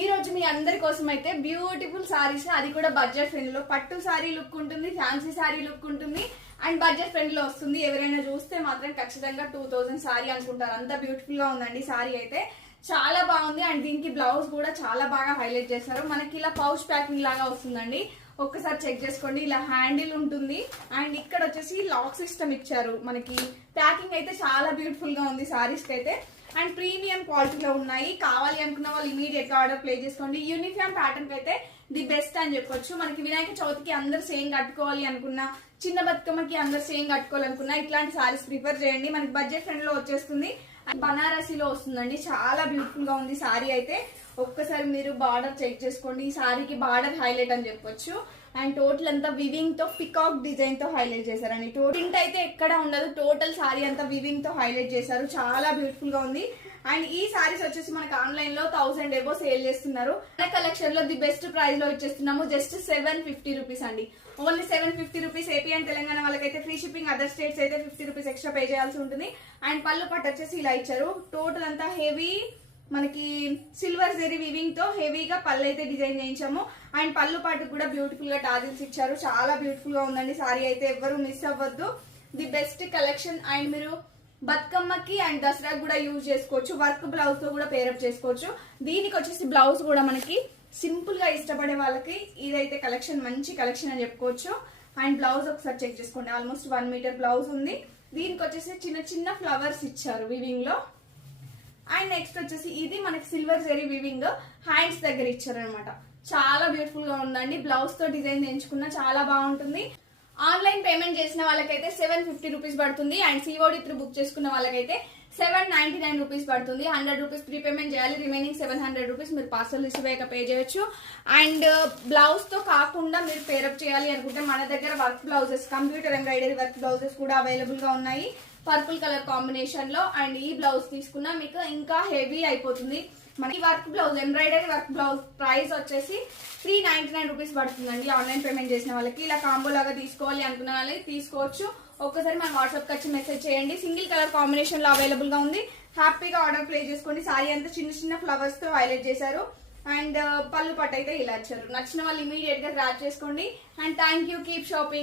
ఈ రోజు మీ అందరి కోసం అయితే బ్యూటిఫుల్ సారీస్, అది కూడా బడ్జెట్ ఫ్రెండ్ లో పట్టు సారీ లుక్ ఉంటుంది, ఫ్యాన్సీ సారీ లుక్ ఉంటుంది అండ్ బడ్జెట్ ఫ్రెండ్ లో వస్తుంది. ఎవరైనా చూస్తే మాత్రం ఖచ్చితంగా 2000 సారీ అనుకుంటారు. అంత బ్యూటిఫుల్ గా ఉందండి సారీ అయితే, చాలా బాగుంది. అండ్ దీనికి బ్లౌజ్ కూడా చాలా బాగా హైలైట్ చేశారు. మనకి ఇలా పౌచ్ ప్యాకింగ్ లాగా వస్తుందండి. ఒక్కసారి చెక్ చేసుకోండి. ఇలా హ్యాండిల్ ఉంటుంది అండ్ ఇక్కడ వచ్చేసి లాక్ సిస్టమ్ ఇచ్చారు. మనకి ప్యాకింగ్ అయితే చాలా బ్యూటిఫుల్ గా ఉంది సారీస్ కి అయితే. అండ్ ప్రీమియం క్వాలిటీలో ఉన్నాయి. కావాలి అనుకున్న వాళ్ళు ఇమీడియట్ గా ఆర్డర్ ప్లేస్ చేసుకోండి. యూనిఫామ్ ప్యాటర్న్ కి అయితే ది బెస్ట్ అని చెప్పొచ్చు. మనకి వినాయక చవితికి అందరు సేమ్ కట్టుకోవాలి అనుకున్నా, చిన్న బతుకమ్మకి అందరు సేమ్ కట్టుకోవాలనుకున్నా ఇట్లాంటి సారీస్ ప్రిఫర్ చేయండి. మనకి బడ్జెట్ ఫ్రెండ్ లో వచ్చేస్తుంది. బనారసీలో వస్తుందండి. చాలా బ్యూటిఫుల్ గా ఉంది సారీ అయితే. ఒక్కసారి మీరు బార్డర్ చెక్ చేసుకోండి. ఈ సారీకి బార్డర్ హైలైట్ అని చెప్పొచ్చు. అండ్ టోటల్ అంతా వివింగ్ తో పికాక్ డిజైన్ తో హైలైట్ చేశారండి. ప్రింట్ అయితే ఎక్కడ ఉండదు. టోటల్ సారీ అంతా వివింగ్ తో హైలైట్ చేశారు. చాలా బ్యూటిఫుల్ గా ఉంది. అండ్ ఈ సారీస్ వచ్చేసి మనకి ఆన్లైన్ లో 1000 ఎబో సేల్ చేస్తున్నారు. మన కలెక్షన్ లో ది బెస్ట్ ప్రైస్ లో ఇచ్చేస్తున్నాము. జస్ట్ 750 రూపీస్ అండి. Only 750 rupees. AP and Telangana వాళ్ళకైతే ఫ్రీ షిప్పింగ్, అదర్ స్టేట్స్ అయితే 50 రూపీస్ ఎక్స్ట్రా పే చేయాల్సి ఉంటుంది. అండ్ పళ్ళు పట్టు వచ్చేసి ఇలా ఇచ్చారు. టోటల్ అంతా హెవీ మనకి సిల్వర్ జెరీ వివింగ్ తో హెవీగా పళ్ళు అయితే డిజైన్ చేయించాము. అండ్ పళ్ళు పాటు కూడా బ్యూటిఫుల్ గా టాజిల్స్ ఇచ్చారు. చాలా బ్యూటిఫుల్ గా ఉందండి సారీ అయితే. ఎవరు మిస్ అవ్వద్దు. The best collection. అండ్ మీరు బతుకమ్మకి అండ్ దసరాకి కూడా యూజ్ చేసుకోవచ్చు. వర్క్ బ్లౌజ్ తో కూడా పేరప్ చేసుకోవచ్చు. దీనికి వచ్చేసి బ్లౌజ్ కూడా మనకి సింపుల్ గా ఇష్టపడే వాళ్ళకి ఇదైతే కలెక్షన్ మంచి కలెక్షన్ అని చెప్పుకోవచ్చు. అండ్ బ్లౌజ్ ఒకసారి చెక్ చేసుకోండి. ఆల్మోస్ట్ 1 మీటర్ బ్లౌజ్ ఉంది. దీనికి వచ్చేసి చిన్న చిన్న ఫ్లవర్స్ ఇచ్చారు వివింగ్ లో. అండ్ నెక్స్ట్ వచ్చేసి ఇది మనకి సిల్వర్ జెరీ వివింగ్ హ్యాండ్స్ దగ్గర ఇచ్చారనమాట. చాలా బ్యూటిఫుల్ గా ఉందండి. బ్లౌజ్ తో డిజైన్ ఎంచుకున్నా చాలా బాగుంటుంది. ఆన్లైన్ పేమెంట్ చేసిన వాళ్ళకైతే 750 రూపీస్ పడుతుంది. అండ్ సిఓడి త్రూ బుక్ చేసుకున్న వాళ్ళకైతే 799 రూపీస్ పడుతుంది. 100 రూపీస్ ప్రీ పేమెంట్ చేయాలి. రిమైనింగ్ 700 రూపీస్ మీరు పార్సల్ రిసీవ్ అయ్యాక పే చేయొచ్చు. అండ్ బ్లౌజ్ తో కాకుండా మీరు పేరప్ చేయాలి అనుకుంటే మన దగ్గర work blouses, computer embroidery work blouses కూడా అవైలబుల్ గా ఉన్నాయి. పర్పుల్ కలర్ కాంబినేషన్ లో. అండ్ ఈ బ్లౌజ్ తీసుకున్నా మీకు ఇంకా హెవీ అయిపోతుంది. మనకి work blouse, embroidery work blouse price వచ్చేసి 399 రూపీస్ పడుతుందండి. ఆన్లైన్ పేమెంట్ చేసిన వాళ్ళకి. ఇలా కాంబో లాగా తీసుకోవాలి అనుకున్న వాళ్ళకి తీసుకోవచ్చు. ఒక్కసారి మన వాట్సాప్ కి వచ్చి మెసేజ్ చేయండి. సింగిల్ కలర్ కాంబినేషన్ లో అవైలబుల్ గా ఉంది. హ్యాపీగా ఆర్డర్ ప్లేస్ చేసుకోండి. సారీ అంతా చిన్న చిన్న ఫ్లవర్స్ తో హైలైట్ చేశారు. అండ్ పళ్ళు పట్టు అయితే ఇలా ఇచ్చారు. నచ్చిన వాళ్ళు ఇమీడియట్ గా గ్రాబ్ చేసుకోండి. And thank you. Keep shopping.